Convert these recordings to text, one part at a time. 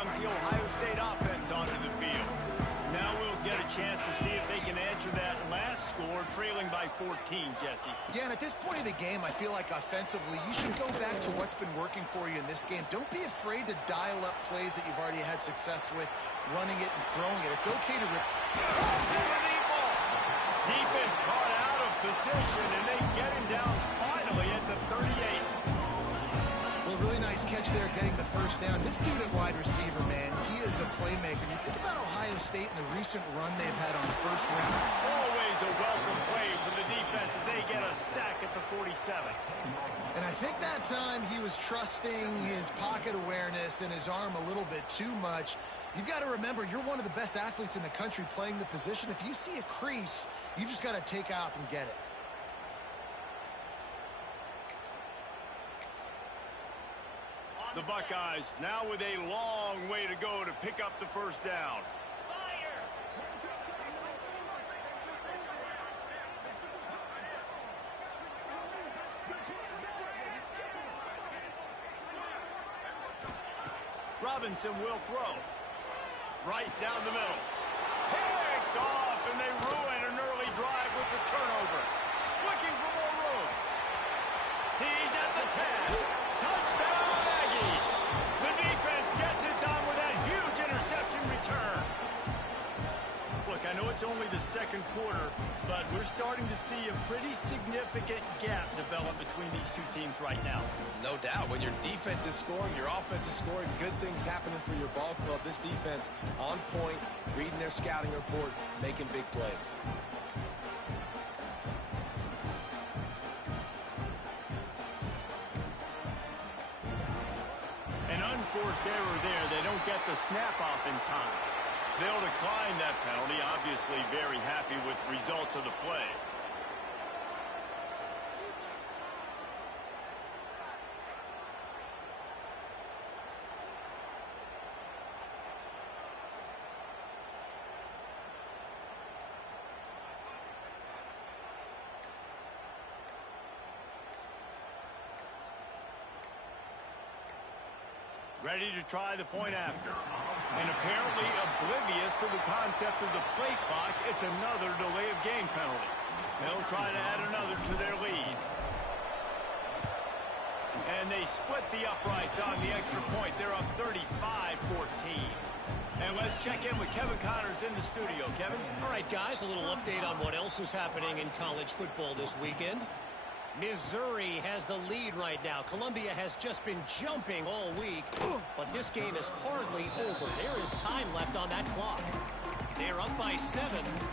comes the Ohio State offense onto the field. Now we'll get a chance to see if they can answer that last score, trailing by 14, Jesse. Yeah, and at this point of the game, I feel like offensively, you should go back to what's been working for you in this game. Don't be afraid to dial up plays that you've already had success with, running it and throwing it. It's okay to Defense caught out of position, and they get him down finally at the 38. Well, really nice catch there, getting the first down. This dude at wide receiver, man, he is a playmaker. You think about Ohio State and the recent run they've had on first round. Always a welcome play for the defense as they get a sack at the 47. And I think that time he was trusting his pocket awareness and his arm a little bit too much. You've got to remember, you're one of the best athletes in the country playing the position. If you see a crease, you just got to take off and get it. The Buckeyes now with a long way to go to pick up the first down. Robinson will throw. Right down the middle. Picked off, and they ruin an early drive with the turnover. Looking for more room. He's at the 10. Touchdown, Aggies. The defense gets it done with that huge interception return. Look, I know it's only the second quarter, but we're starting to see a pretty significant gap develop between these two teams right now. No doubt. When your defense is scoring, your offense is scoring, good things happening for your ball club. This defense on point, reading their scouting report, making big plays. An unforced error there. They don't get the snap off in time. They'll decline that penalty. Obviously very happy with results of the play. Ready to try the point after. And apparently oblivious to the concept of the play clock, it's another delay of game penalty. They'll try to add another to their lead. And they split the uprights on the extra point. They're up 35-14. And let's check in with Kevin Connors in the studio. Kevin? All right, guys, a little update on what else is happening in college football this weekend. Missouri has the lead right now. Columbia has just been jumping all week, but this game is hardly over. There is time left on that clock. They're up by 7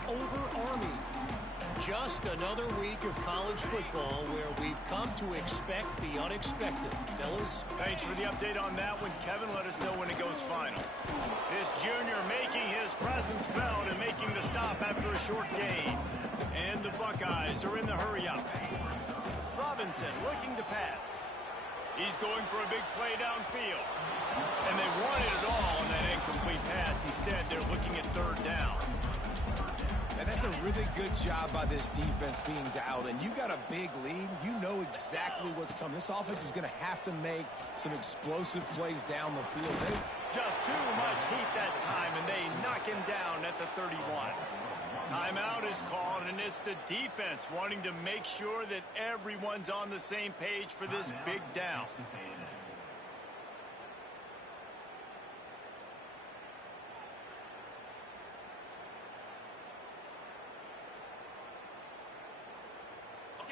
over Army. Just another week of college football where we've come to expect the unexpected. Fellas? Thanks for the update on that one, Kevin. Let us know when it goes final. This junior making his presence felt and making the stop after a short gain. And the Buckeyes are in the hurry-up. Robinson looking to pass. He's going for a big play downfield. And they wanted it all on that incomplete pass. Instead, they're looking at third down. And that's a really good job by this defense being dialed in. You got a big lead. You know exactly what's coming. This offense is going to have to make some explosive plays down the field. Just too much heat that time, and they knock him down at the 31. Timeout is called, and it's the defense wanting to make sure that everyone's on the same page for this big down.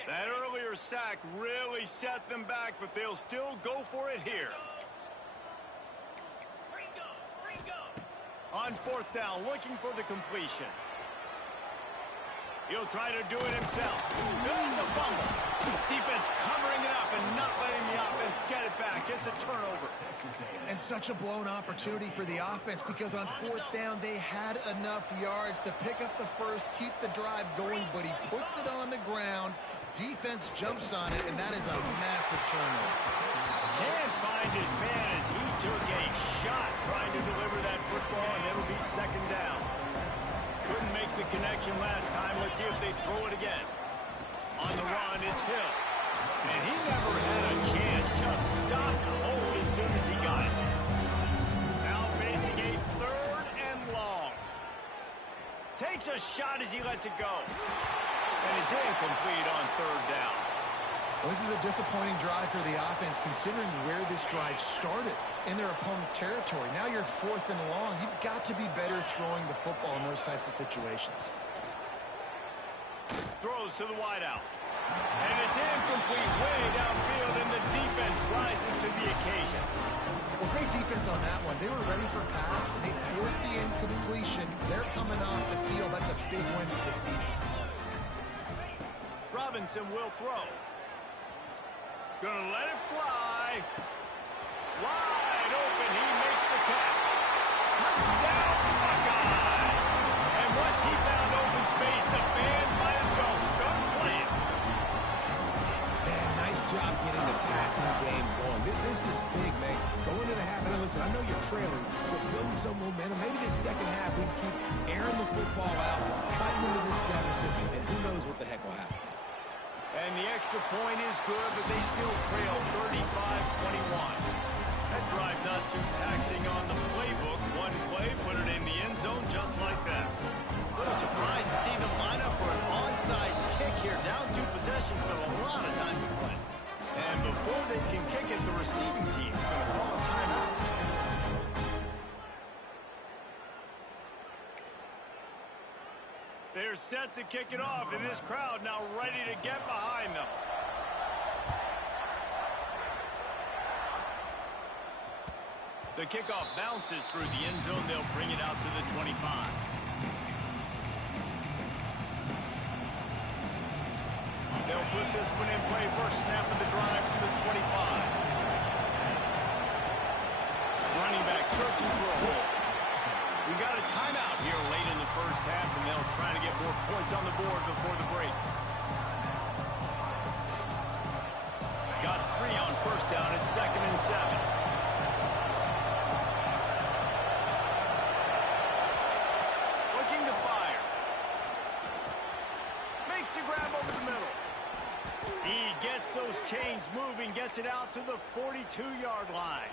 That earlier sack really set them back, but they'll still go for it here. On fourth down, looking for the completion. He'll try to do it himself. It's a fumble. Defense covering it up and not letting the offense get it back. It's a turnover. And such a blown opportunity for the offense because on fourth down, they had enough yards to pick up the first, keep the drive going, but he puts it on the ground. Defense jumps on it, and that is a massive turnover. Can't find his man as he took a shot trying to deliver that football, and it'll be second down. Couldn't make the connection last time. Let's see if they throw it again. On the run, it's Hill. And he never had a chance. Just stopped cold as soon as he got it. Now Takes a shot as he lets it go. And it's incomplete on third down. Well, this is a disappointing drive for the offense considering where this drive started in their opponent territory. Now you're 4th and long. You've got to be better throwing the football in those types of situations. Throws to the wideout. And it's incomplete way downfield, and the defense rises to the occasion. Well, great defense on that one. They were ready for pass. They forced the incompletion. They're coming off the field. That's a big win for this defense. Robinson will throw. Gonna let it fly. Wide open. He makes the catch. Touchdown, Buckeye. And once he found open space, the band might as well start playing. Man, nice job getting the passing game going. This is big, man. Going into the half, and listen, I know you're trailing, but build some momentum. Maybe this second half we can keep airing the football out, cutting into this deficit, and who knows what the heck will happen. And the extra point is good, but they still trail 35-21. That drive not too taxing on the playbook. One play, put it in the end zone just like that. What a surprise to see them line up for an onside kick here. Down 2 possessions, but a lot of time to play. And before they can kick it, the receiving team's going to call a timeout. They're set to kick it off, and this crowd now ready to get behind them. The kickoff bounces through the end zone. They'll bring it out to the 25. They'll put this one in play. First snap of the drive from the 25. Running back searching for a hole. We got a timeout here late in the first half, and they'll try to get more points on the board before the break. Got 3 on first down at 2nd and 7. Looking to fire. Makes the grab over the middle. He gets those chains moving, gets it out to the 42-yard line.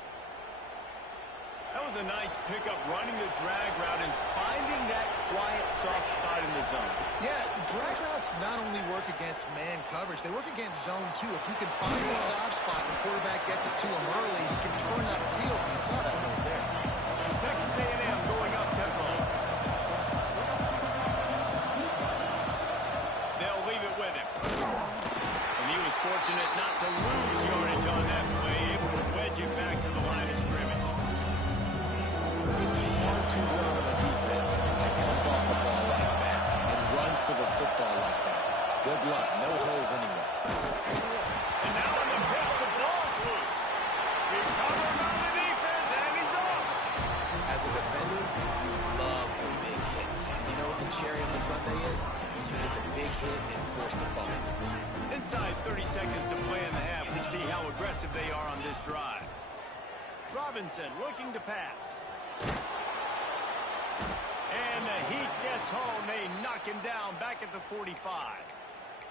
That was a nice pickup, running the drag route and finding that quiet, soft spot in the zone. Yeah, drag routes not only work against man coverage, they work against zone too. If you can find the soft spot, the quarterback gets it to him early, he can turn that field. You saw that right there. Texas A&M going up tempo. They'll leave it with him. And he was fortunate not to lose yardage on that play, able to wedge it back to the line of scrimmage. It's hard to run on a defense that comes off the ball like that and runs to the football like that. Good luck. No holes anywhere. And now in the pitch, the ball's loose. Recovered by the defense, and he's off. As a defender, you love the big hits. And you know what the cherry on the sundae is? You get the big hit and force the fumble. Inside 30 seconds to play in the half. We'll see how aggressive they are on this drive. Robinson looking to pass. And the heat gets home. They knock him down back at the 45.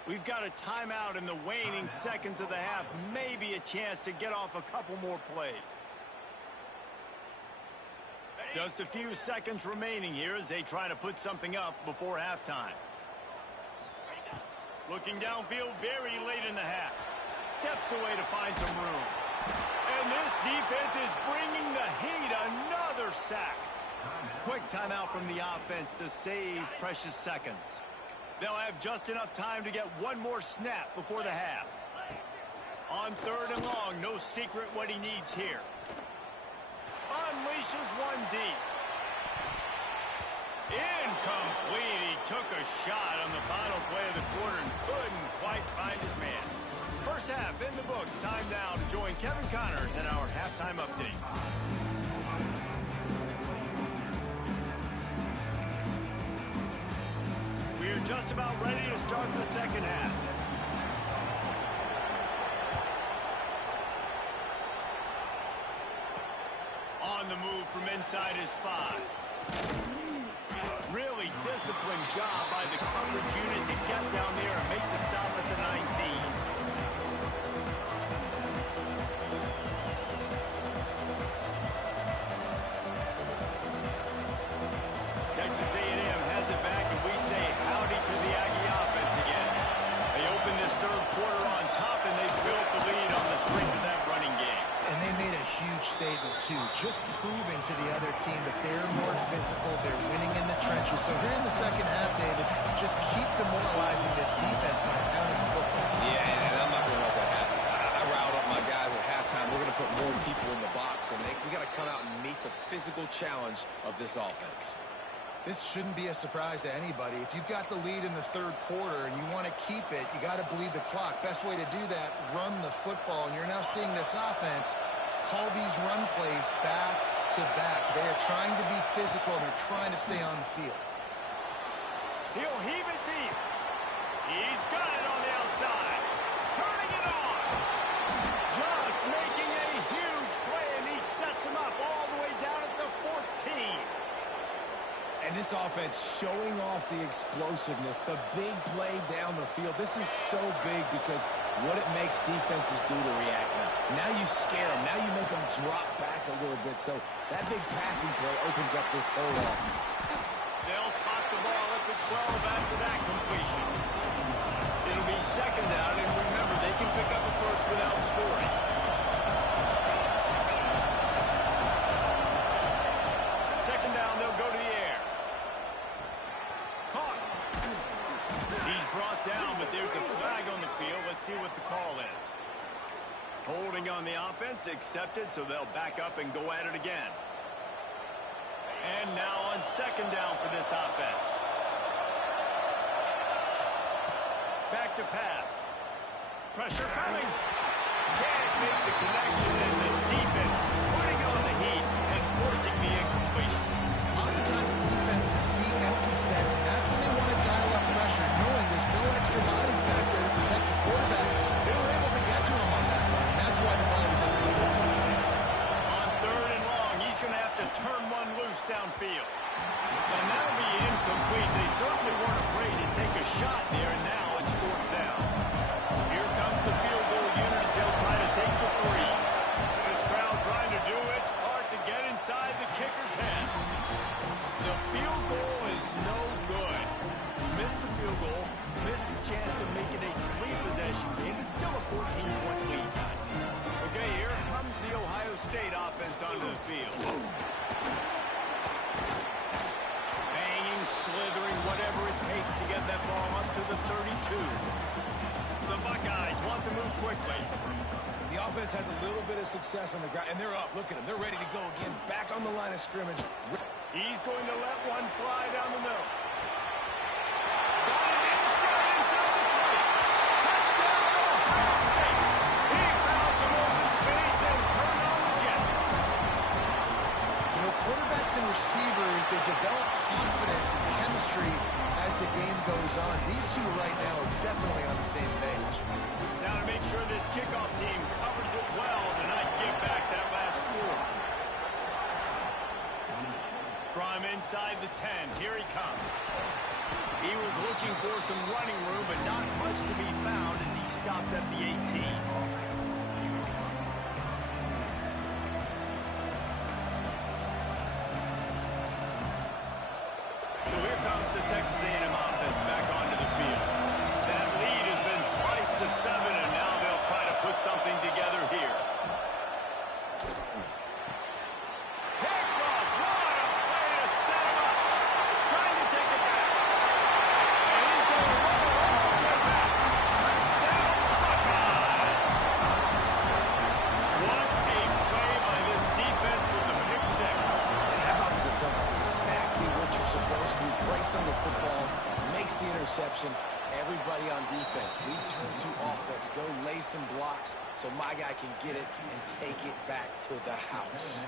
We've got a timeout in the waning seconds of the half. Maybe a chance to get off a couple more plays. Just a few seconds remaining here as they try to put something up before halftime. Looking downfield very late in the half. Steps away to find some room. And this defense is bringing the heat. Another sack. Quick timeout from the offense to save precious seconds. They'll have just enough time to get one more snap before the half. On 3rd and long, no secret what he needs here. Unleashes one deep. Incomplete. He took a shot on the final play of the quarter and couldn't quite find his man. First half in the books. Time now to join Kevin Connors in our halftime update. We are just about ready to start the second half. On the move from inside his 5. Really disciplined job by the coverage unit to get down there and make the stop at the 19. Texas A&M has it back, and we proving to the other team that they're more physical, they're winning in the trenches. So here in the second half, David, just keep demoralizing this defense by pounding the football. Yeah, and I'm not going to let that happen. I riled up my guys at halftime. We're going to put more people in the box, and we got to come out and meet the physical challenge of this offense. This shouldn't be a surprise to anybody. If you've got the lead in the third quarter and you want to keep it, you got to bleed the clock. Best way to do that, run the football. And you're now seeing this offense call these run plays back to back. They are trying to be physical, and they're trying to stay on the field. He'll heave it deep. He's got it on the outside. Turning it on. Just making a huge play, and he sets him up all the way down at the 14. And this offense showing off the explosiveness, the big play down the field. This is so big because what it makes defenses do to react now. Now you scare them. Now you make them drop back a little bit. So that big passing play opens up this whole offense. They'll spot the ball at the 12 after that completion. It'll be second down, and remember, they can pick up a first without scoring. Second down, they'll go to the air. Caught. He's brought down, but there's a flag on the field. Let's see what the call is. Holding on the offense, accepted, so they'll back up and go at it again. And now on second down for this offense. Back to pass. Pressure coming. Can't make the connection, and the defense putting on the heat and forcing the incompletion. Oftentimes defenses see empty sets, and that's when they want to dial up pressure, knowing there's no extra bodies back there to protect the quarterback. They were able to get to him on that run, and that's why the ball was incomplete. On third and long, he's going to have to turn one loose downfield. And that'll be incomplete. They certainly weren't afraid to take a shot there, and now it's fourth down. Here comes the field goal unit as they'll try to take the three. This crowd trying to do its part to get inside the kicker's head. The field goal is no good. Missed the field goal, missed the chance to make it a three-possession game. It's still a 14-point lead, guys. Okay, here comes the Ohio State offense onto the field. Banging, slithering, whatever it takes to get that ball up to the 32. The Buckeyes want to move quickly. The offense has a little bit of success on the ground, and they're up. Look at them. They're ready to go again. Back on the line of scrimmage. He's going to let one fly down the middle. Got it in straight inside the 20. Touchdown, Ohio State. He found some open space and turned on the Jets. You know, quarterbacks and receivers, they develop confidence and chemistry as the game goes on. These two right now are definitely on the same page. Now to make sure this kickoff team covers it well to not give back that last score. From inside the 10, here he comes. He was looking for some running room, but not much to be found as he stopped at the 18. So here comes the Texas A&M offense back onto the field. That lead has been sliced to 7, and now they'll try to put something together here. Picked off. What a play to set him up. Trying to take it back. And he's going to run it all the way back. Touchdown, Buckeyes. What a play by this defense with the pick six. And how about the defender? Exactly what you're supposed to. Breaks on the football, makes the interception. Everybody on defense, we turn to offense. Go lay some blocks so my guy can get it and take it back to the house.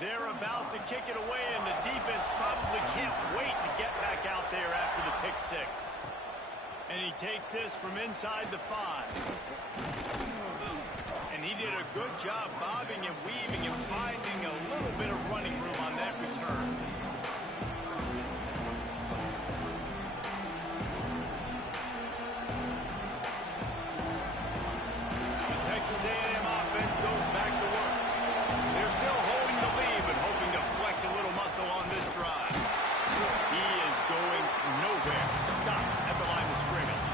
They're about to kick it away, and the defense probably can't wait to get back out there after the pick six. And he takes this from inside the 5. And he did a good job bobbing and weaving and finding a little bit of running room on that return. The Texas A&M offense goes back to work. They're still holding the lead, but hoping to flex a little muscle on this drive. He is going nowhere. Stop at the line of scrimmage.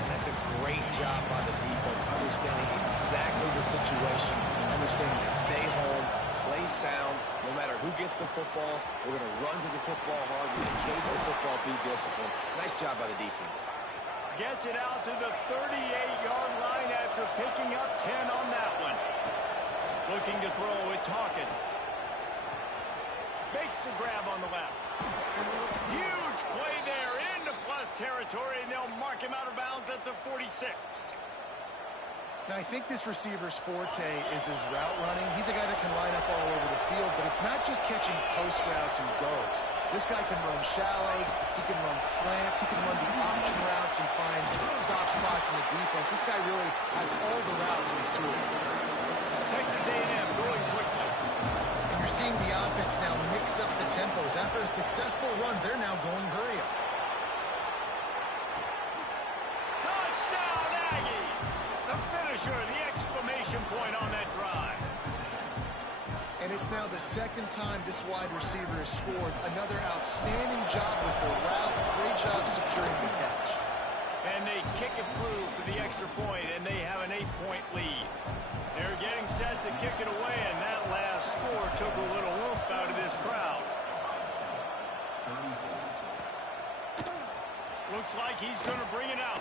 And that's a great job by the defense, understanding exactly the situation, understanding to stay home, play sound. No matter who gets the football, we're going to run to the football hard. We're going to cage the football, be disciplined. Nice job by the defense. Gets it out to the 38-yard line after picking up 10 on that one. Looking to throw, it's Hawkins. Makes the grab on the left. Huge play there into plus territory, and they'll mark him out of bounds at the 46. Now, I think this receiver's forte is his route running. He's a guy that can line up all over the field, but it's not just catching post routes and goes. This guy can run shallows, he can run slants, he can run the option routes and find soft spots in the defense. This guy really has all the routes in his toolbox. Texas A&M going quickly. And you're seeing the offense now mix up the tempos. After a successful run, they're now going hurry up. Touchdown, Aggie! The finisher, the exclamation point on that drive. And it's now the second time this wide receiver has scored. Another outstanding job with the route. Great job securing the catch. And they kick it through for the extra point, and they have an 8-point lead. They're getting set to kick it away, and that last score took a little oomph out of this crowd. Looks like he's going to bring it out.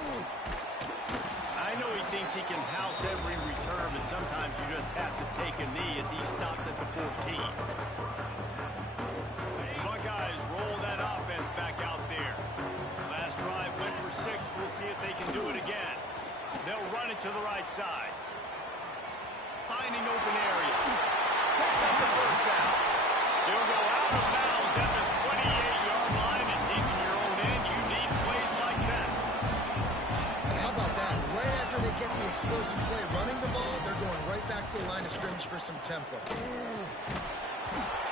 I know he thinks he can house every return, but sometimes you just have to take a knee as he stopped at the 14. The Buckeyes roll that offense back out there. Last drive went for 6. We'll see if they can do it again. They'll run it to the right side. Finding open area. Picks up the first down. They'll go out of bounds at the 28-yard line, and deep in your own end, you need plays like that. And how about that? Right after they get the explosive play running the ball, they're going right back to the line of scrimmage for some tempo.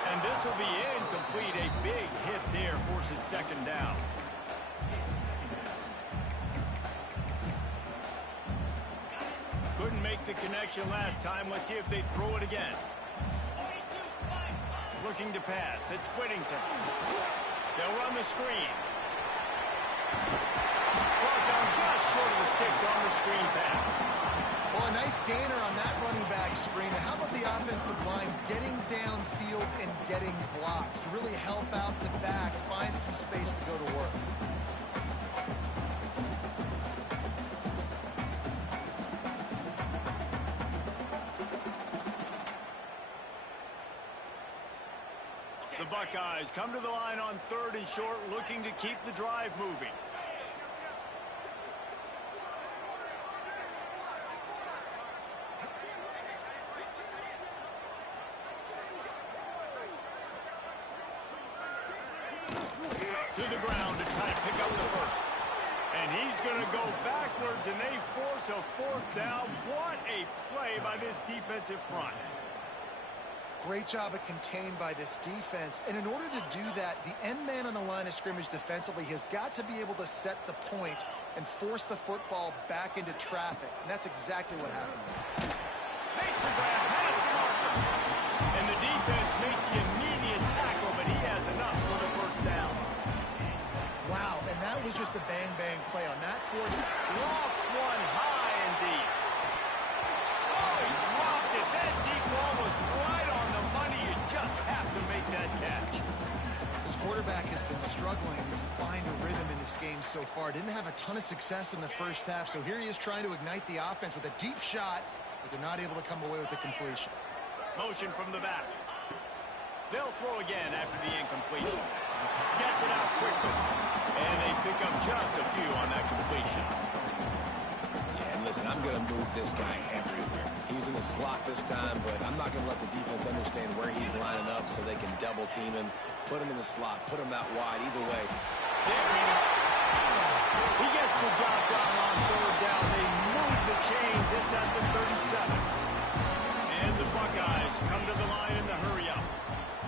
And this will be incomplete. A big hit there forces second down. Couldn't make the connection last time. Let's see if they throw it again. Looking to pass. It's Whittington. They'll run the screen. Brought down just short of the sticks on the screen pass. Well, a nice gainer on that running back screen. How about the offensive line getting downfield and getting blocks to really help out the back, find some space to go to work? The Buckeyes come to the line on 3rd and short, looking to keep the drive moving. To the ground to try to pick up the first. And he's going to go backwards, and they force a 4th down. What a play by this defensive front. Great job of contained by this defense. And in order to do that, the end man on the line of scrimmage defensively has got to be able to set the point and force the football back into traffic. And that's exactly what happened. Makes the grab past the marker. And the defense makes the immediate tackle, but he has enough for the first down. Wow, and that was just a bang-bang play on that 4th. Lofts one high and deep. Oh, he dropped it. That deep ball was right on the money. You just have to make that catch. This quarterback has been struggling to find a rhythm in this game so far. Didn't have a ton of success in the first half, so here he is trying to ignite the offense with a deep shot, but they're not able to come away with the completion. Motion from the back. They'll throw again after the incompletion. Gets it out quickly. And they pick up just a few on that completion. Yeah, and listen, I'm going to move this guy everywhere. He's in the slot this time, but I'm not going to let the defense understand where he's lining up so they can double team him, put him in the slot, put him out wide. Either way. There he gets the job done on 3rd down. They move the chains. It's at the 37. And the Buckeyes come to the line in the hurry up.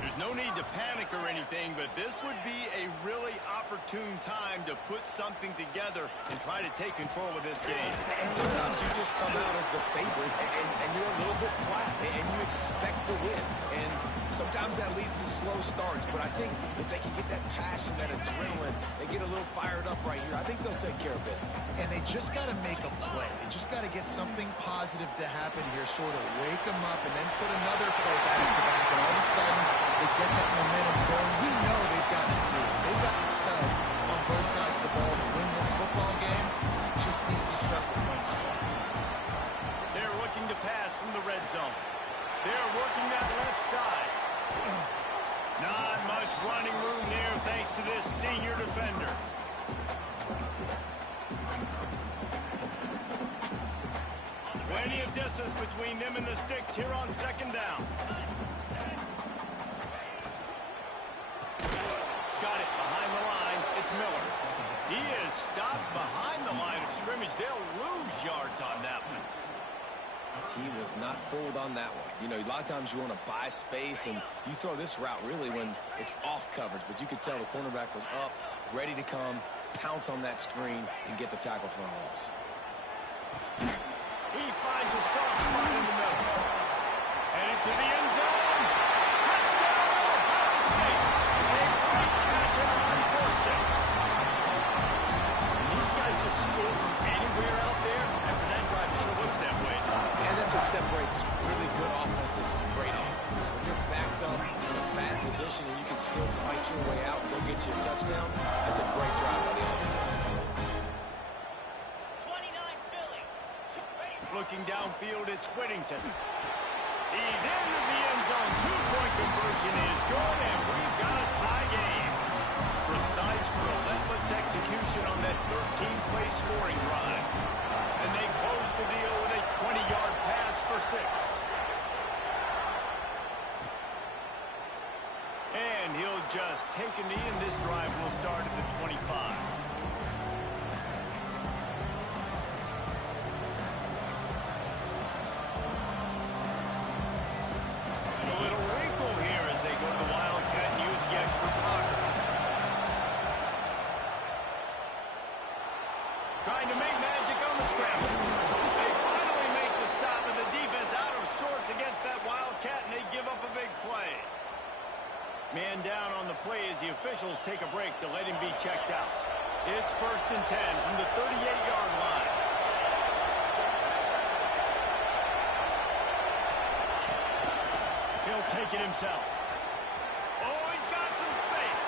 There's no need to panic or anything, but this would be a really opportune time to put something together and try to take control of this game. And sometimes you just come out as the favorite, and you're a little bit flat, and you expect to win. And Sometimes that leads to slow starts, but I think if they can get that passion, that adrenaline, they get a little fired up right here, I think they'll take care of business. And they just got to make a play. They just got to get something positive to happen here, sort of wake them up, and then put another play back to back, and all of a sudden they get that momentum going. We know they've got the dudes. They've got the studs on both sides of the ball to win this football game. It just needs to start with one score. They're looking to pass from the red zone. They're working that left side. Not much running room there thanks to this senior defender. Plenty of distance between them and the sticks here on second down. Got it behind the line. It's Miller. He is stopped behind the line of scrimmage. They'll lose yards on that one. He was not fooled on that one. You know, a lot of times you want to buy space, and you throw this route really when it's off coverage. But you could tell the cornerback was up, ready to come, pounce on that screen, and get the tackle for a loss. He finds a soft spot in the middle. Headed to the end zone. Touchdown, Ohio State. A great catch and a run for 6. And these guys just score from anywhere out there. After that drive, it sure looks that way. And that's what separates really good offenses from great offenses. When you're backed up in a bad position and you can still fight your way out and go get you a touchdown, that's a great drive by the offense. Looking downfield, it's Whittington. He's into the end zone. 2-point conversion is good, and we've got a tie game. Precise, relentless execution on that 13-play scoring drive. And they close the deal with a 20-yard pass for 6. And he'll just take a knee, and this drive will start at the 25. Trying to make magic on the scramble. They finally make the stop, and the defense out of sorts against that Wildcat, and they give up a big play. Man down on the play as the officials take a break to let him be checked out. It's 1st and 10 from the 38-yard line. He'll take it himself. Oh, he's got some space.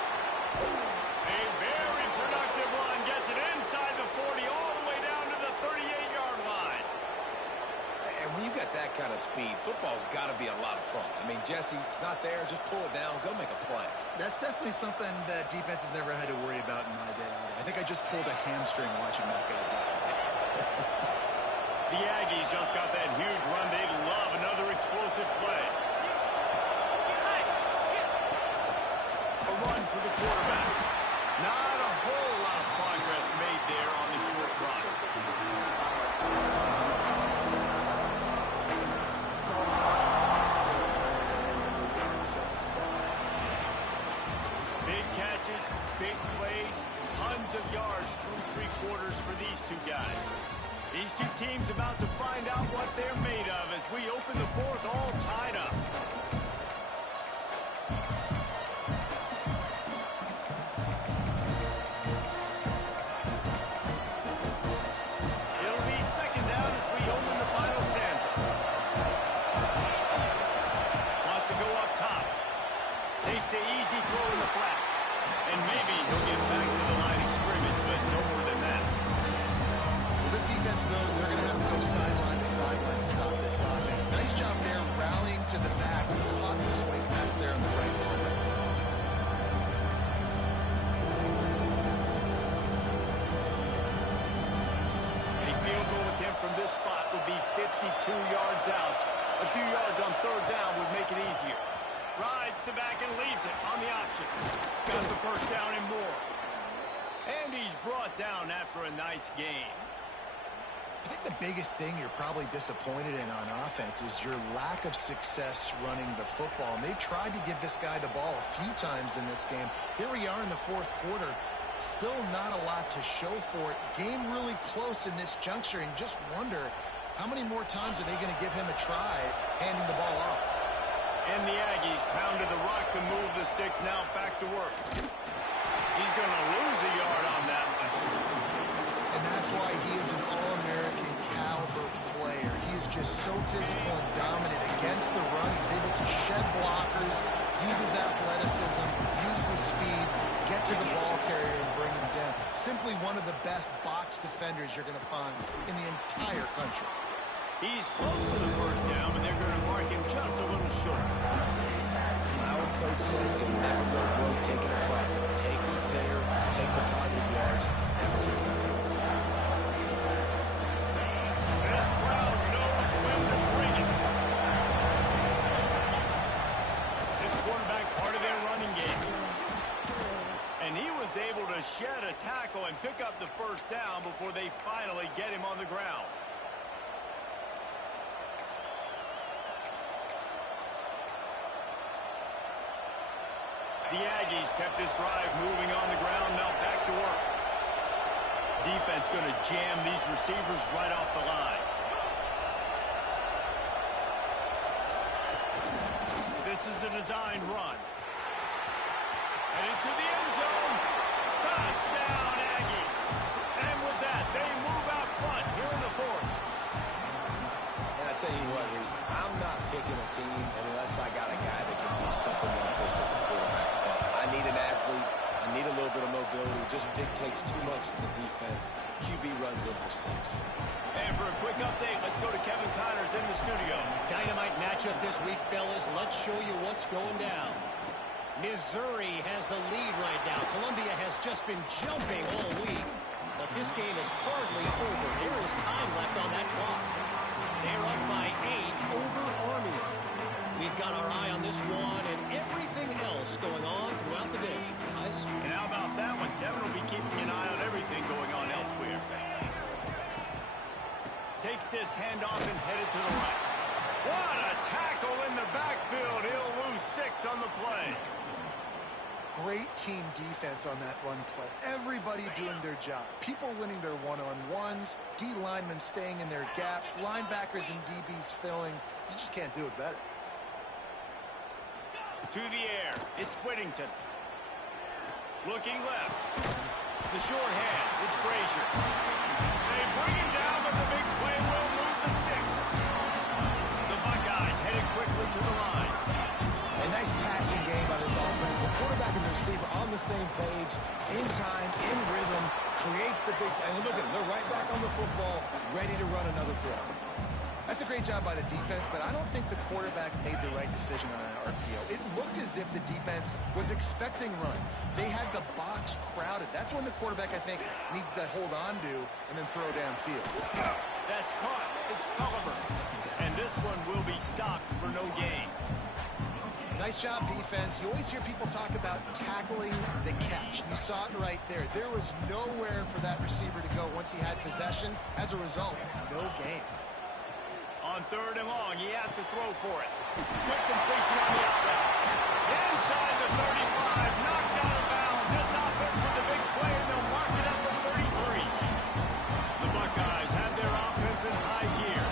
A very productive run gets it inside the 40 all the way down to the 38-yard line. And when you got that kind of speed, football's got to be a lot of fun. I mean, Jesse, it's not there. Just pull it down. Go make a play. That's definitely something that defense has never had to worry about in my day. I think I just pulled a hamstring watching that guy go. The Aggies just got that huge run. They love another explosive play. A run for the quarterback. Not a whole lot of progress made there on the short run. Big catches, big plays, tons of yards through 3 quarters for these two guys. These two teams about to find out what they're made of as we open the 4th all tied up. It'll be 2nd down as we open the final stanza. Wants to go up top. Takes the easy throw in the flat. And maybe he'll get back to the line of scrimmage, but no more than that. Well, this defense knows they're going to have to go sideline to stop this offense. Nice job there rallying to the back. Who caught the swing pass there on the right corner. Any field goal attempt from this spot would be 52 yards out. A few yards on 3rd down would make it easier. Rides the back and leaves it on the option. Got the 1st down and more. And he's brought down after a nice game. I think the biggest thing you're probably disappointed in on offense is your lack of success running the football. And they've tried to give this guy the ball a few times in this game. Here we are in the 4th quarter. Still not a lot to show for it. Game really close in this juncture, and just wonder how many more times are they going to give him a try handing the ball off. And the Aggies pounded the rock to move the sticks now back to work. He's going to lose a yard on that one. And that's why he is an All-American caliber player. He is just so physical and dominant against the run. He's able to shed blockers, use his athleticism, use his speed, get to the ball carrier and bring him down. Simply one of the best box defenders you're going to find in the entire country. He's close to the first down, but they're going to mark him just a little short. Our coach says don't never go broke taking a profit. Take what's there, take the positive yards, never complain. This crowd knows when to bring it. This quarterback part of their running game. And he was able to shed a tackle and pick up the first down before they finally get him on the ground. The Aggies kept this drive moving on the ground, now back to work. Defense going to jam these receivers right off the line. This is a designed run. And into the end zone. Touchdown, Aggie. And with that, they move out front here in the fourth. And I tell you what, Reese, I'm not picking a team unless I got a guy that can do something like this at the quarterback spot. I need an athlete. I need a little bit of mobility. It just dictates too much to the defense. QB runs in for 6. And for a quick update, let's go to Kevin Connors in the studio. Dynamite matchup this week, fellas. Let's show you what's going down. Missouri has the lead right now. Columbia has just been jumping all week, but this game is hardly over. There is time left on that clock. They're up by 8 over Army. We've got our eye on this one and everything else going on throughout the day, guys. And how about that one? Kevin will be keeping an eye on everything going on elsewhere. Takes this handoff and headed to the right. What a tackle in the backfield. He'll lose 6 on the play. Great team defense on that run play. Everybody doing their job. People winning their one-on-ones, D linemen staying in their gaps, linebackers and DBs filling. You just can't do it better. To the air. It's Whittington. Looking left. The short hands. It's Frazier. They bring him down, but the big play will move the sticks. The Buckeyes headed quickly to the line. A nice passing game by this offense. The quarterback and the receiver on the same page, in time, in rhythm, creates the big play. And look at them. They're right back on the football, ready to run another throw. That's a great job by the defense, but I don't think the quarterback made the right decision on an RPO. It looked as if the defense was expecting run. They had the box crowded. That's when the quarterback, I think, needs to hold on to and then throw downfield. That's caught. It's Culliver. And this one will be stopped for no gain. Nice job, defense. You always hear people talk about tackling the catch. You saw it right there. There was nowhere for that receiver to go once he had possession. As a result, no gain. On 3rd and long, he has to throw for it. Quick completion on the outroute. Inside the 35, knocked out of bounds. This offense with the big play, and they'll mark it up to 33. The Buckeyes have their offense in high gear.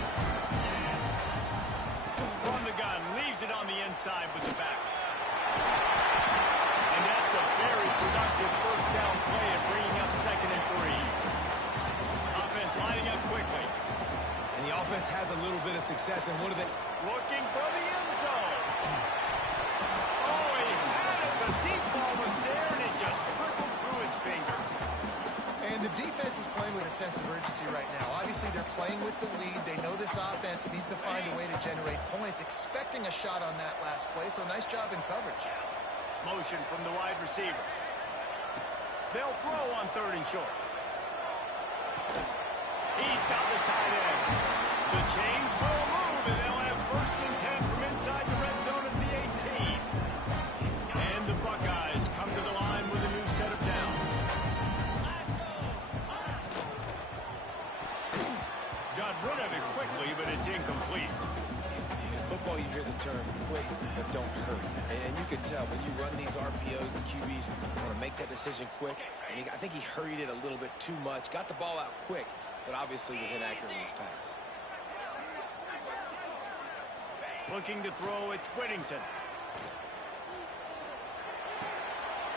From the gun, leaves it on the inside with the back. And that's a very productive first down play of bringing up 2nd and 3. Offense lining up quickly. And the offense has a little bit of success, and what are they? Looking for the end zone. Oh, he had it. The deep ball was there, and it just trickled through his fingers. And the defense is playing with a sense of urgency right now. Obviously, they're playing with the lead. They know this offense needs to find a way to generate points, expecting a shot on that last play, so nice job in coverage. Motion from the wide receiver. They'll throw on 3rd and short. He's got the tight end. The change will move, and they'll have 1st and 10 from inside the red zone at the 18. And the Buckeyes come to the line with a new set of downs. Got rid of it quickly, but it's incomplete. In football, you hear the term quick, but don't hurry. And you can tell when you run these RPOs, the QBs want to make that decision quick. And I think he hurried it a little bit too much, got the ball out quick, but obviously was inaccurate in his pass. Looking to throw, it's Whittington.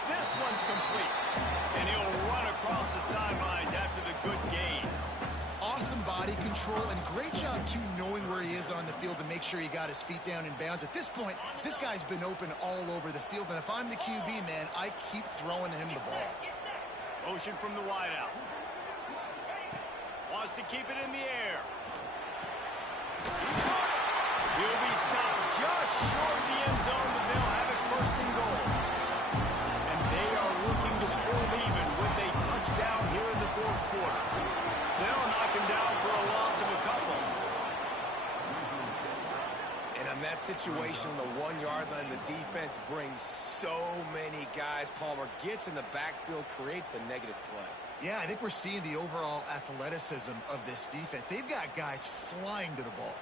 This one's complete. And he'll run across the sidelines after the good gain. Awesome body control and great job, too, knowing where he is on the field to make sure he got his feet down in bounds. At this point, this guy's been open all over the field, and if I'm the QB, man, I keep throwing him the ball. Motion from the wideout. Wants to keep it in the air. He'll be stopped just short of the end zone, but they'll have it first and goal. And they are looking to pull even with a touchdown here in the fourth quarter. They'll knock him down for a loss of a couple. And on that situation, on the 1 yard line, the defense brings so many guys. Palmer gets in the backfield, creates the negative play. Yeah, I think we're seeing the overall athleticism of this defense. They've got guys flying to the ball.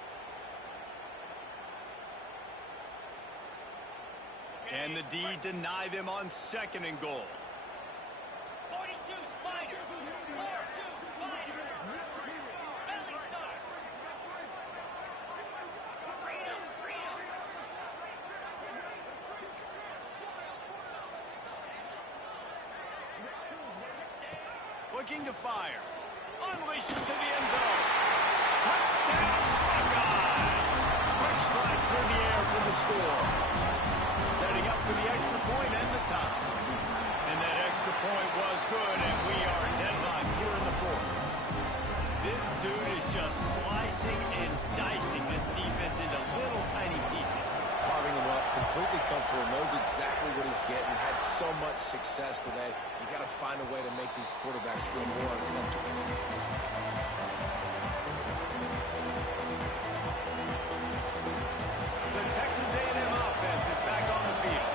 And the D deny them on second and goal. 42 Spider. 4-2 Spider. Belly start. Looking to fire. Unleashes to the end zone. Touchdown, Buckeyes! Quick strike through the air for the score. Setting up for the extra point and the tie. And that extra point was good, and we are deadlocked here in the fourth. This dude is just slicing and dicing this defense into little tiny pieces. Carving him up, completely comfortable, knows exactly what he's getting, had so much success today. You got to find a way to make these quarterbacks feel more uncomfortable. The Texas A&M offense is back on the field.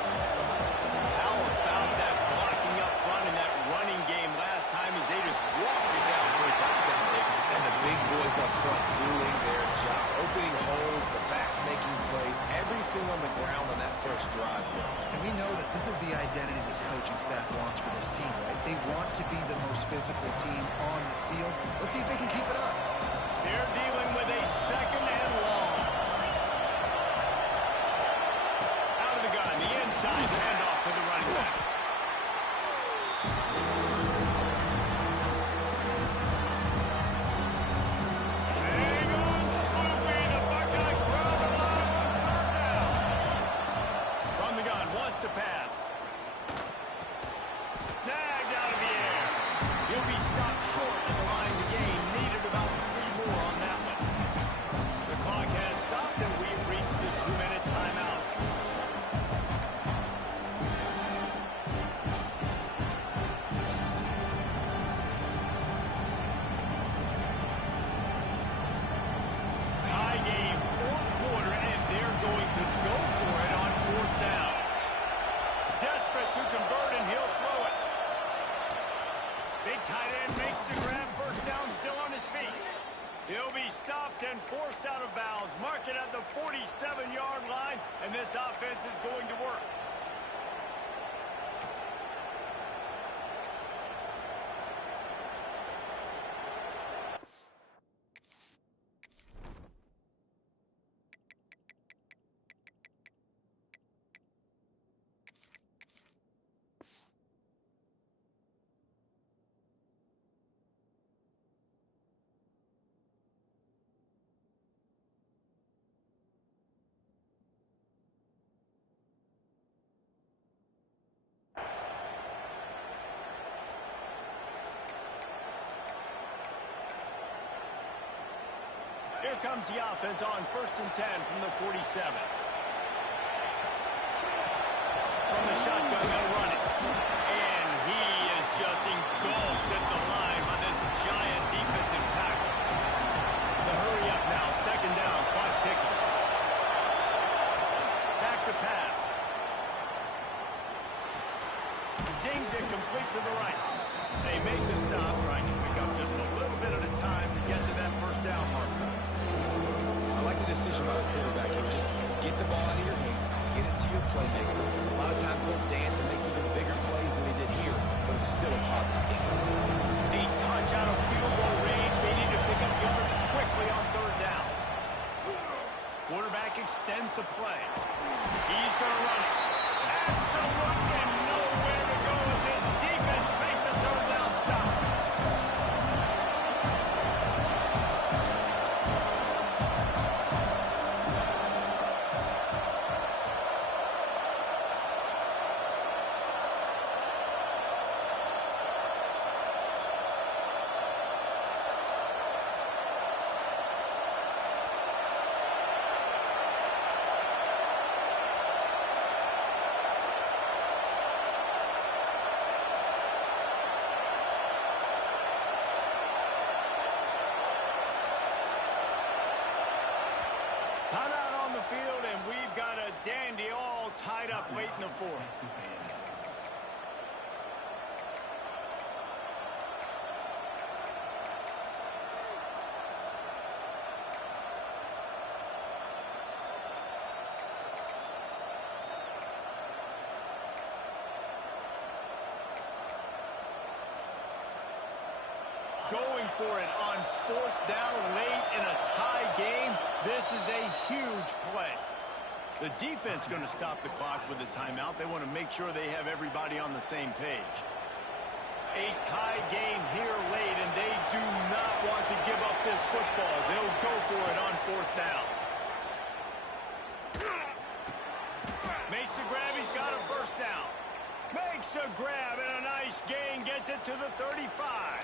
How about that blocking up front in that running game last time as they just walked it down for a touchdown there. And the big boys up front doing their job, opening holes, the backs making plays, everything on the ground on that first drive. And we know that this is the identity this coaching staff wants for this team, right? They want to be the most physical team on the field. Let's see if they can keep it up. They're dealing with a second and long. Out of the gun, the inside handoff to the running back. Hang on, Sloopy. The Buckeye crowd alive on third down. From the gun, wants to pass. Snagged out of the air. He'll be stopped short at the line to gain. Needed about 3 more on that one. The clock has stopped, and we've reached the 2-minute timeout. Tie game, fourth quarter, and they're going to go for it on fourth down. Desperate to convert, and he'll throw it. Big tight end makes the grab, first down, still on his feet. He'll be stopped and forced out of bounds. Mark it at the 47-yard line, and this offense is going to work. Here comes the offense on 1st and 10 from the 47. From the shotgun, they'll run it. And he is just engulfed at the line by this giant defensive tackle. The hurry up now, second down, clock ticking. Back to pass. Zings it complete to the right. They make the stop, trying to pick up just a little bit at a time to get to that first down marker. I like the decision by the quarterback here. Just get the ball out of your hands, get it to your playmaker. A lot of times they'll dance and make even bigger plays than they did here, but it's still a positive game. A touch out of field goal range. They need to pick up yards quickly on third down. Quarterback extends seconds to play. He's going to run it. Absolutely nowhere to go as his defense makes a third down stop. Timeout on the field, and we've got a dandy all tied up late in the fourth. Going for it on fourth down late in a tie game. This is a huge play. The defense going to stop the clock with a timeout. They want to make sure they have everybody on the same page. A tie game here late, and they do not want to give up this football. They'll go for it on fourth down. Makes the grab. He's got a first down. Makes the grab, and a nice gain. Gets it to the 35.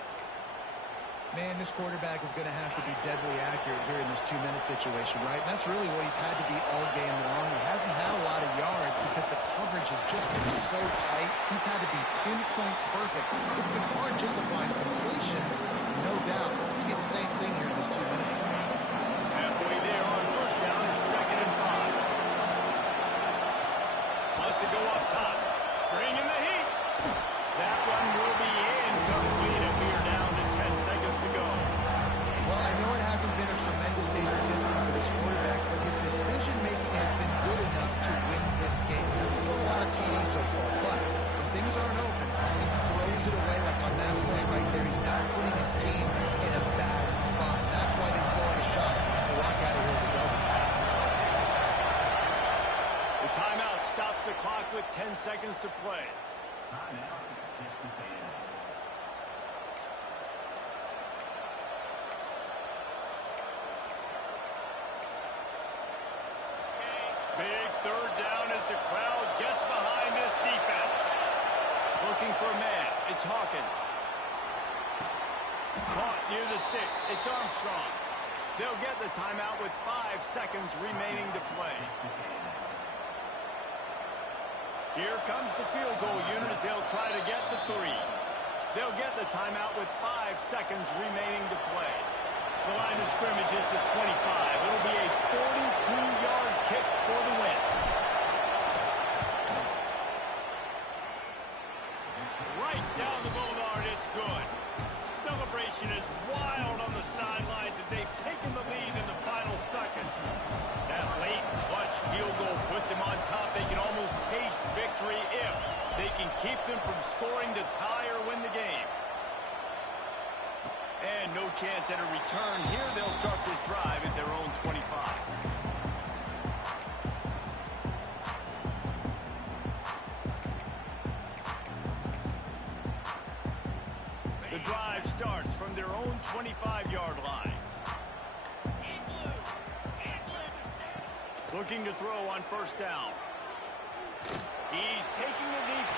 Man, this quarterback is going to have to be deadly accurate here in this 2-minute situation, right? And that's really what he's had to be all game long. He hasn't had a lot of yards because the coverage has just been so tight. He's had to be pinpoint perfect. It's been hard just to find completions, no doubt. It's going to be the same thing here in this 2-minute drill. Halfway there on first down, it's 2nd and 5. Wants to go up top. Bring in the heat. That one will be incomplete, and we are down to 10 seconds to go. Well, I know it hasn't been a tremendous day statistically for this quarterback, but his decision-making has been good enough to win this game. He hasn't thrown a lot of TDs so far, but when things aren't open, he throws it away like on that play right there. He's not putting his team in a bad spot. That's why they still have a shot to walk out of here with the W. The timeout stops the clock with 10 seconds to play. Big third down as the crowd gets behind this defense. Looking for a man. It's Hawkins. Caught near the sticks. It's Armstrong. They'll get the timeout with 5 seconds remaining to play. Here comes the field goal unit as they'll try to get the 3. They'll get the timeout with 5 seconds remaining to play. The line of scrimmage is the 25. It'll be a 42-yard kick for the win. Right down the boulevard, it's good. Celebration is wild on the sidelines as they've taken the lead in the final seconds. That late clutch field goal put them on top. They can almost taste victory if they can keep them from scoring to tie or win the game. And no chance at a return here. They'll start this drive at their own 25. The drive starts from their own 25-yard line. Looking to throw on first down. He's taking the deep